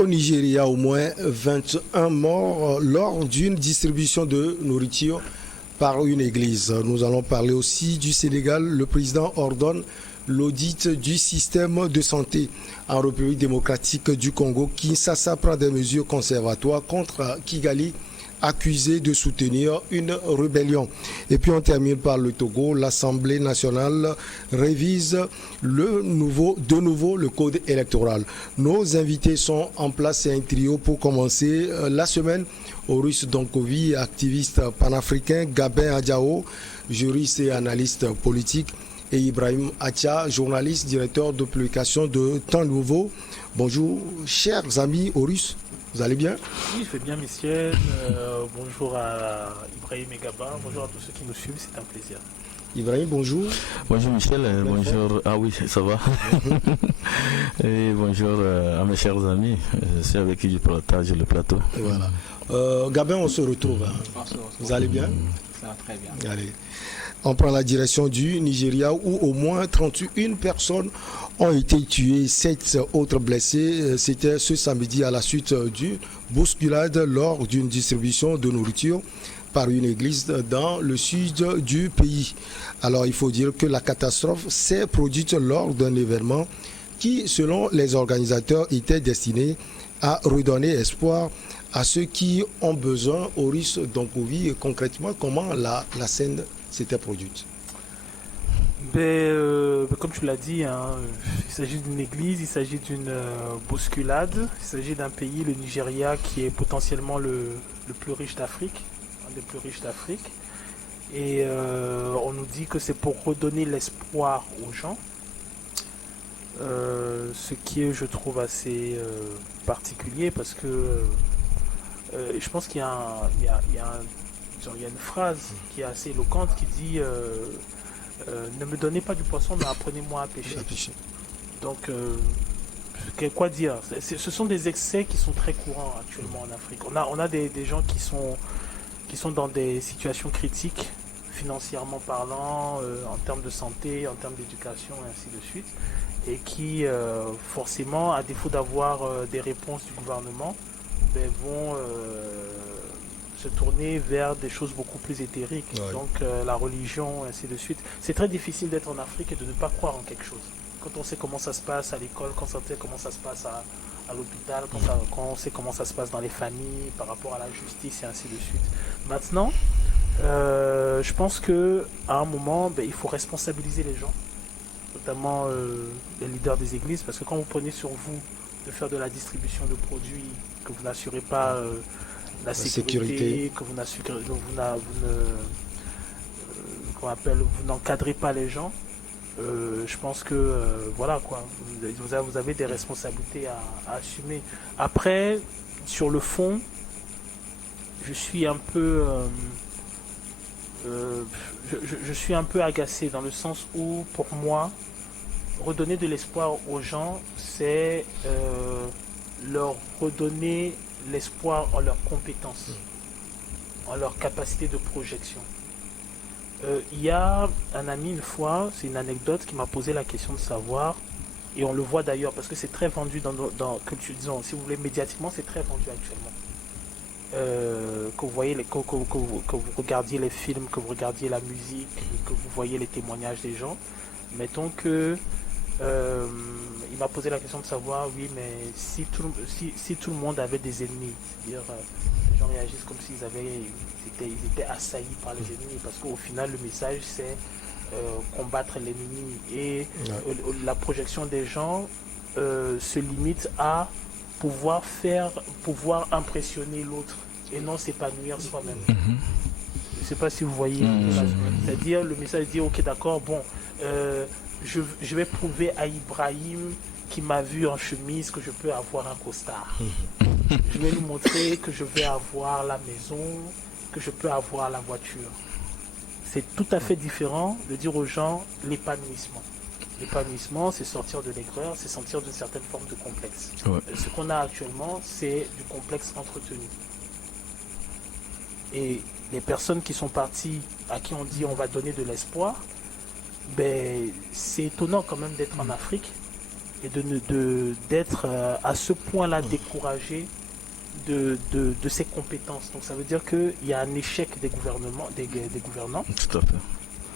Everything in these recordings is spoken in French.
Au Nigeria, au moins 21 morts lors d'une distribution de nourriture par une église. Nous allons parler aussi du Sénégal. Le président ordonne l'audit du système de santé en République démocratique du Congo. Kinshasa prend des mesures conservatoires contre Kigali, accusé de soutenir une rébellion. Et puis on termine par le Togo. L'Assemblée nationale révise de nouveau le code électoral. Nos invités sont en place, c'est un trio pour commencer la semaine. Horus Donkovi, activiste panafricain, Gabin Adjao, juriste et analyste politique, et Ibrahim Atia, journaliste, directeur de publication de Temps Nouveau. Bonjour, chers amis Horus. Vous allez bien? Oui, je vais bien, Michel. Bonjour à Ibrahim et Gabin. Bonjour à tous ceux qui nous suivent, c'est un plaisir. Ibrahim, bonjour. Bonjour Michel, bonjour. Ah oui, ça va. Et bonjour à mes chers amis. Je suis avec qui je partage le plateau. Et voilà. Gabin, on se retrouve. Hein. Vous allez bien? Ça va très bien. Allez. On prend la direction du Nigeria où au moins 31 personnes ont été tuées, 7 autres blessés. C'était ce samedi à la suite d'une bousculade lors d'une distribution de nourriture par une église dans le sud du pays. Alors il faut dire que la catastrophe s'est produite lors d'un événement qui, selon les organisateurs, était destiné à redonner espoir à ceux qui ont besoin. Horus Donkovi, concrètement, comment la scène s'était produite? Comme tu l'as dit, hein, il s'agit d'une église, il s'agit d'une bousculade, il s'agit d'un pays, le Nigeria, qui est potentiellement le plus riche d'Afrique, un des plus riches d'Afrique. Et on nous dit que c'est pour redonner l'espoir aux gens, ce qui est, je trouve, assez particulier, parce que je pense qu'il y a une phrase qui est assez éloquente qui dit ne me donnez pas du poisson, mais apprenez-moi à pêcher. Donc, quoi dire? Ce sont des excès qui sont très courants actuellement en Afrique. On a des gens qui sont dans des situations critiques, financièrement parlant, en termes de santé, en termes d'éducation, et ainsi de suite, et qui, forcément, à défaut d'avoir des réponses du gouvernement, vont se tourner vers des choses beaucoup plus éthériques, ouais. Donc la religion, ainsi de suite. C'est très difficile d'être en Afrique et de ne pas croire en quelque chose. Quand on sait comment ça se passe à l'école, quand on sait comment ça se passe à l'hôpital, quand on sait comment ça se passe dans les familles, par rapport à la justice et ainsi de suite. Maintenant, je pense qu'à un moment, il faut responsabiliser les gens, notamment les leaders des églises, parce que quand vous prenez sur vous de faire de la distribution de produits, que vous n'assurez pas la sécurité, que vous n'encadrez pas les gens, je pense que voilà quoi, vous avez des responsabilités à assumer. Après, sur le fond, je suis un peu je suis un peu agacé, dans le sens où, pour moi, redonner de l'espoir aux gens, c'est leur redonner l'espoir en leurs compétences, en leur capacité de projection. Il y a un ami une fois, c'est une anecdote, qui m'a posé la question de savoir, et on le voit d'ailleurs parce que c'est très vendu disons, si vous voulez, médiatiquement, c'est très vendu actuellement. Que vous voyez que vous regardiez les films, que vous regardiez la musique, et que vous voyez les témoignages des gens. Mettons que il m'a posé la question de savoir, oui, mais si tout le monde avait des ennemis, c'est-à-dire les gens réagissent comme s'ils étaient assaillis par les ennemis, parce qu'au final le message c'est combattre l'ennemi, et la projection des gens se limite à pouvoir impressionner l'autre et non s'épanouir soi-même. Je ne sais pas si vous voyez, c'est-à-dire le message dit ok, d'accord, bon, je vais prouver à Ibrahim qui m'a vu en chemise que je peux avoir un costard. Je vais lui montrer que je vais avoir la maison, que je peux avoir la voiture. C'est tout à fait différent de dire aux gens l'épanouissement. L'épanouissement, c'est sortir de l'aigreur, c'est sortir d'une certaine forme de complexe. Ouais. Ce qu'on a actuellement, c'est du complexe entretenu. Et les personnes qui sont parties, à qui on dit on va donner de l'espoir, c'est étonnant quand même d'être en Afrique et d'être à ce point-là découragé de ses compétences. Donc ça veut dire qu'il y a un échec des gouvernants. Tout à fait.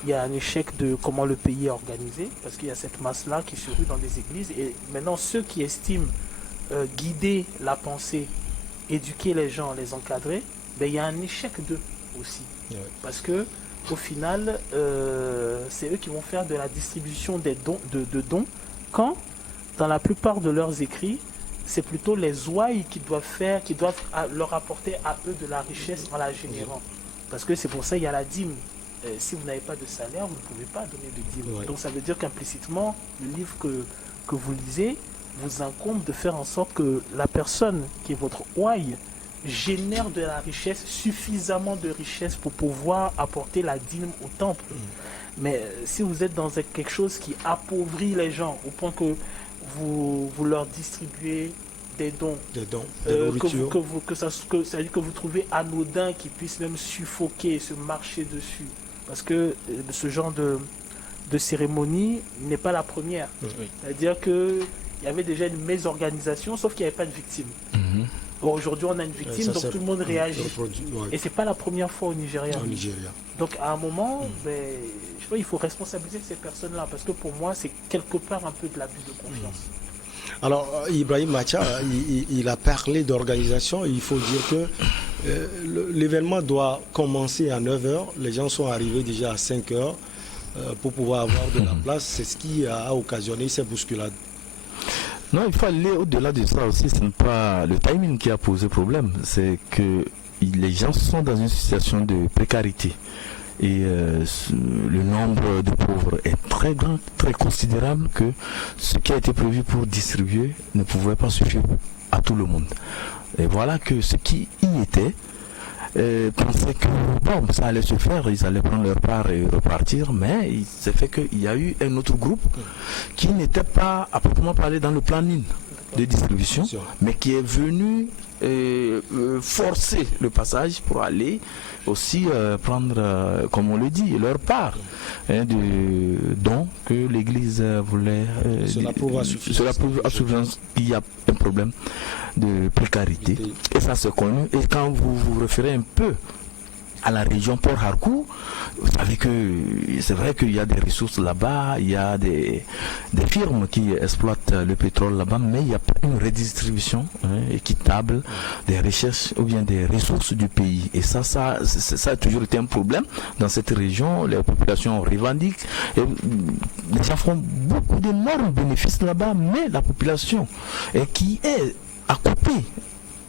Il y a un échec de comment le pays est organisé, parce qu'il y a cette masse-là qui se rue dans des églises. Et maintenant, ceux qui estiment guider la pensée, éduquer les gens, les encadrer, ben, il y a un échec d'eux aussi. Ouais. Parce que au final, c'est eux qui vont faire de la distribution des dons, de dons, quand, dans la plupart de leurs écrits, c'est plutôt les ouailles qui doivent leur apporter à eux de la richesse en la générant. Parce que c'est pour ça qu'il y a la dîme. Si vous n'avez pas de salaire, vous ne pouvez pas donner de dîme. Ouais. Donc ça veut dire qu'implicitement, le livre que vous lisez vous incombe de faire en sorte que la personne qui est votre ouaille génère de la richesse, suffisamment de richesse pour pouvoir apporter la dîme au temple. Mais si vous êtes dans quelque chose qui appauvrit les gens au point que vous leur distribuez des dons, Des dons, c'est-à-dire que vous trouvez anodin qu'ils puissent même suffoquer, se marcher dessus. Parce que ce genre de cérémonie n'est pas la première. Oui. C'est-à-dire qu'il y avait déjà une mésorganisation, sauf qu'il n'y avait pas de victime. Bon, aujourd'hui, on a une victime, donc tout le monde réagit. Et c'est pas la première fois au Nigeria. Donc à un moment, je crois qu'il faut responsabiliser ces personnes-là, parce que pour moi, c'est quelque part un peu de l'abus de confiance. Alors, Ibrahim Macha, il a parlé d'organisation. Il faut dire que l'événement doit commencer à 9h. Les gens sont arrivés déjà à 5h pour pouvoir avoir de la place. C'est ce qui a occasionné ces bousculades. Non, il faut aller au-delà de ça aussi. Ce n'est pas le timing qui a posé problème. C'est que les gens sont dans une situation de précarité. Et le nombre de pauvres est très grand, très considérable, que ce qui a été prévu pour distribuer ne pouvait pas suffire à tout le monde. Et voilà que ceux qui y étaient pensaient que bon, ça allait se faire, ils allaient prendre leur part et repartir, mais il s'est fait qu'il y a eu un autre groupe qui n'était pas à proprement parler dans le planning de distribution, mais qui est venu forcer le passage pour aller aussi prendre, comme on le dit, leur part de dons que l'Église voulait. Cela prouve à suffisance qu'il y a un problème de précarité. Et ça c'est connu. Et quand vous vous référez un peu à la région Port Harcourt, vous savez que c'est vrai qu'il y a des ressources là-bas, il y a des firmes qui exploitent le pétrole là-bas, mais il n'y a pas une redistribution équitable des richesses ou bien des ressources du pays. Et ça a toujours été un problème dans cette région. Les populations revendiquent, et les gens font beaucoup d'énormes bénéfices là-bas, mais la population qui est à couper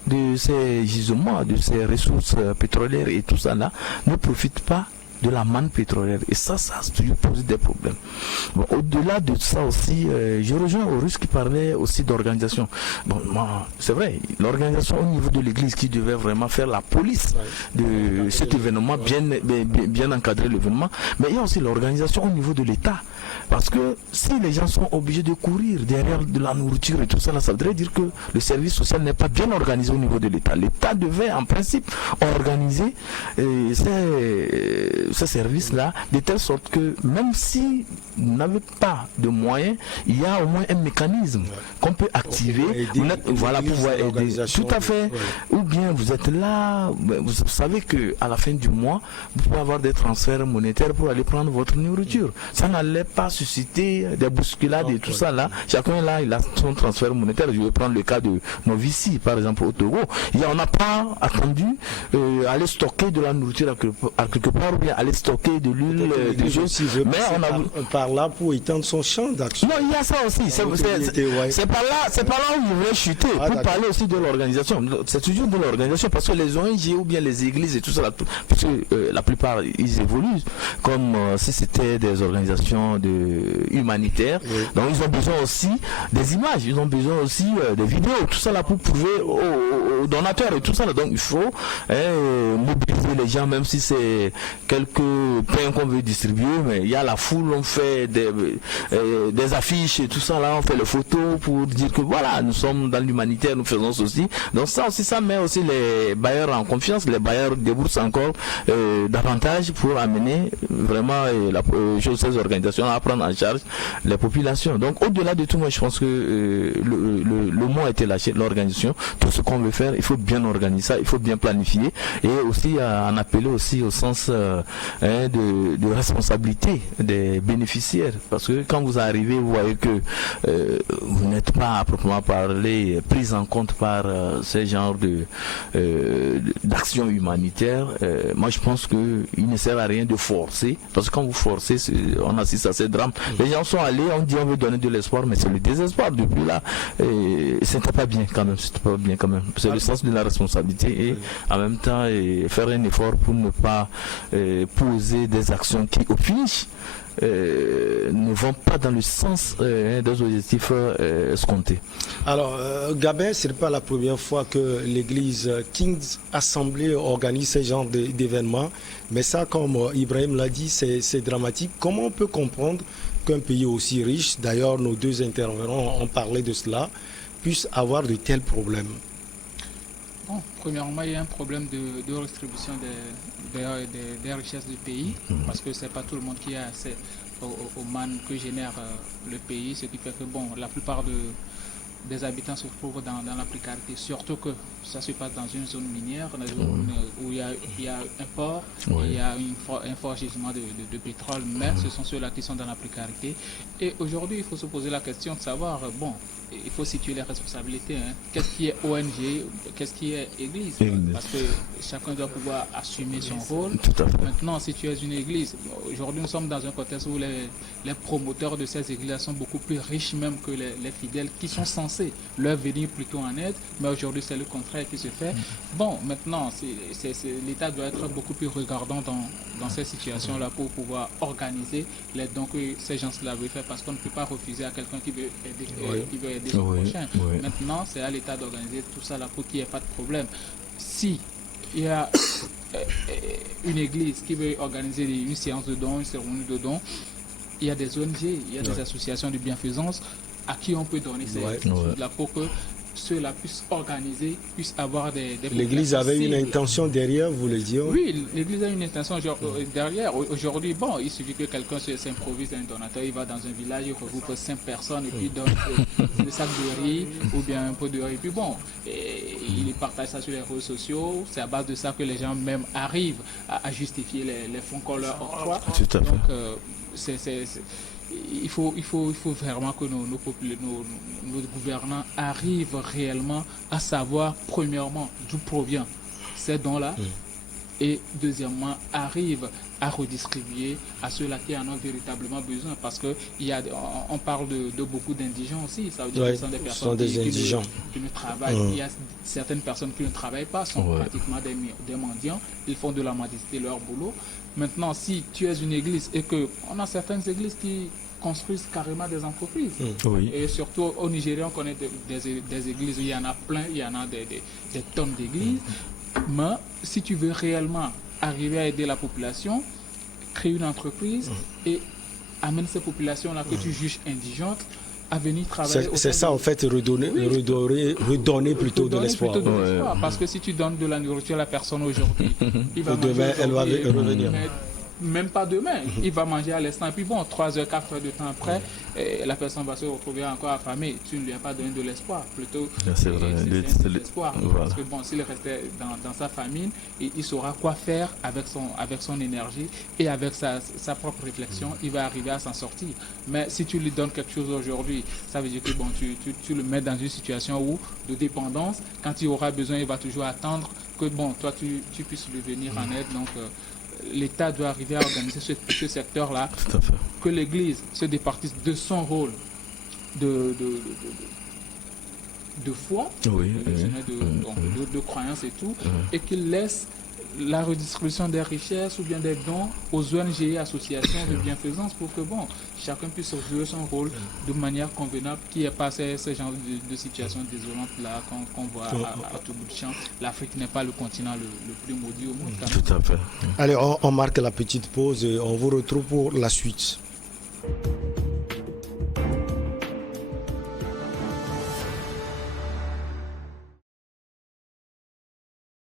de ces gisements, de ces ressources pétrolières et tout ça là, ne profite pas de la manne pétrolière. Et ça a toujours posé des problèmes. Bon, au-delà de ça aussi, je rejoins Horus qui parlait aussi d'organisation. Bon, c'est vrai, l'organisation au niveau de l'Église qui devait vraiment faire la police de cet événement, bien encadrer l'événement, mais il y a aussi l'organisation au niveau de l'État. Parce que si les gens sont obligés de courir derrière de la nourriture et tout ça, ça voudrait dire que le service social n'est pas bien organisé au niveau de l'État. L'État devait en principe organiser ces services-là de telle sorte que même si vous n'avez pas de moyens, il y a au moins un mécanisme qu'on peut activer pour pouvoir aider. Tout à fait. Ou bien vous êtes là, vous savez qu'à la fin du mois, vous pouvez avoir des transferts monétaires pour aller prendre votre nourriture. Ça n'allait pas susciter des bousculades et tout ça là. Chacun là, il a son transfert monétaire. Je vais prendre le cas de Novici, par exemple, au Togo. On n'a pas attendu aller stocker de la nourriture à quelque part, ou bien aller stocker de l'huile de jeu. Mais on a par là pour étendre son champ d'action. Non, il y a ça aussi. C'est par là où je voulais chuter, pour parler aussi de l'organisation. C'est toujours de l'organisation, parce que les ONG ou bien les églises et tout ça, parce que la plupart, ils évoluent comme si c'était des organisations humanitaires. Donc ils ont besoin aussi des images, ils ont besoin aussi des vidéos, tout ça là pour prouver aux donateurs et tout ça là. Donc il faut mobiliser les gens, même si c'est quelques quelques pains qu'on veut distribuer, mais il y a la foule, on fait des affiches et tout ça là, on fait les photos pour dire que voilà, nous sommes dans l'humanitaire, nous faisons ceci. Donc ça aussi, ça met aussi les bailleurs en confiance, les bailleurs déboursent encore davantage pour amener vraiment ces organisations à prendre en charge les populations. Donc au-delà de tout, moi je pense que le mot a été lâché, l'organisation, tout ce qu'on veut faire, il faut bien organiser ça, il faut bien planifier et aussi en appeler aussi au sens de responsabilité des bénéficiaires, parce que quand vous arrivez, vous voyez que vous n'êtes pas à proprement parler pris en compte par ces genres d'actions humanitaires. Moi je pense qu'il ne sert à rien de forcer, parce que quand vous forcez, on assiste à ces drames. Les gens sont allés, on dit on veut donner de l'espoir, mais c'est le désespoir depuis là. C'était pas bien quand même, c'était pas bien quand même. C'est le sens de la responsabilité et en même temps faire un effort pour ne pas poser des actions qui au finish ne vont pas dans le sens des objectifs escomptés. Alors, Gabin, ce n'est pas la première fois que l'église King's Assembly organise ce genre d'événements, mais ça, comme Ibrahim l'a dit, c'est dramatique. Comment on peut comprendre qu'un pays aussi riche, d'ailleurs nos deux intervenants ont parlé de cela, puisse avoir de tels problèmes? Bon, premièrement, il y a un problème de redistribution des richesses du pays, parce que ce n'est pas tout le monde qui a accès aux mannes que génère le pays, ce qui fait que bon, la plupart des habitants se trouvent dans la précarité, surtout que ça se passe dans une zone minière, dans une zone où il y a un port, il y a un fort gisement de pétrole, mais ce sont ceux-là qui sont dans la précarité. Et aujourd'hui, il faut se poser la question de savoir, bon, il faut situer les responsabilités. Qu'est-ce qui est ONG, qu'est-ce qui est église? Parce que chacun doit pouvoir assumer son rôle. Maintenant, si tu es une église, aujourd'hui nous sommes dans un contexte où les promoteurs de ces églises sont beaucoup plus riches même que les fidèles qui sont censés leur venir plutôt en aide, mais aujourd'hui c'est le contraire qui se fait. Bon, maintenant, l'État doit être beaucoup plus regardant dans ces situations-là pour pouvoir organiser les dons que ces gens-là veulent faire, parce qu'on ne peut pas refuser à quelqu'un qui veut aider son prochain. Maintenant, c'est à l'État d'organiser tout ça là pour qu'il n'y ait pas de problème. Si il y a une église qui veut organiser une séance de dons, une cérémonie de dons, il y a des ONG, il y a des associations de bienfaisance à qui on peut donner ces là pour que ceux-là puissent organiser, puissent avoir des L'église avait une intention derrière, vous le dites? Oui, l'église a une intention derrière. Aujourd'hui, bon, il suffit que quelqu'un s'improvise un donateur, il va dans un village, il regroupe 5 personnes et puis donne le sac de riz ou bien un pot de riz. Puis bon, il partage ça sur les réseaux sociaux. C'est à base de ça que les gens même arrivent à justifier les fonds qu'on leur octroie. Tout à fait. Donc, il faut vraiment que nos gouvernants arrivent réellement à savoir, premièrement, d'où provient ces dons-là, et deuxièmement, arrivent à redistribuer à ceux-là qui en ont véritablement besoin, parce qu'on parle de beaucoup d'indigents aussi, ça veut dire que ce sont des personnes qui ne travaillent, il y a certaines personnes qui ne travaillent pas, sont pratiquement des mendiants, ils font de la mendicité leur boulot. Maintenant, si tu es une église et qu'on a certaines églises qui construisent carrément des entreprises, et surtout au Nigeria, on connaît des églises où il y en a plein, il y en a des tonnes d'églises, mais si tu veux réellement arriver à aider la population, crée une entreprise et amène ces populations-là que tu juges indigentes à venir travailler. C'est ça en fait, redonner plutôt de l'espoir. Parce que si tu donnes de la nourriture à la personne aujourd'hui, demain elle va revenir. Même pas demain, il va manger à l'instant. Et puis bon, 3 heures, 4 heures de temps après, la personne va se retrouver encore affamée. Tu ne lui as pas donné de l'espoir. Plutôt, c'est l'espoir. Voilà. Parce que bon, s'il restait dans sa famine, il saura quoi faire avec son énergie et avec sa propre réflexion. Il va arriver à s'en sortir. Mais si tu lui donnes quelque chose aujourd'hui, ça veut dire que bon, tu le mets dans une situation de dépendance. Quand il aura besoin, il va toujours attendre que bon, toi, tu puisses lui venir en aide. Donc, l'État doit arriver à organiser ce secteur-là, que l'Église se départisse de son rôle de foi, de croyance et tout, et qu'il laisse la redistribution des richesses ou bien des dons aux ONG et associations de bienfaisance pour que chacun puisse jouer son rôle de manière convenable, qu'il n'y ait pas ce genre de situation désolante là qu'on voit à tout bout de champ. L'Afrique n'est pas le continent le plus maudit au monde. Tout à fait. Allez, on marque la petite pause et on vous retrouve pour la suite.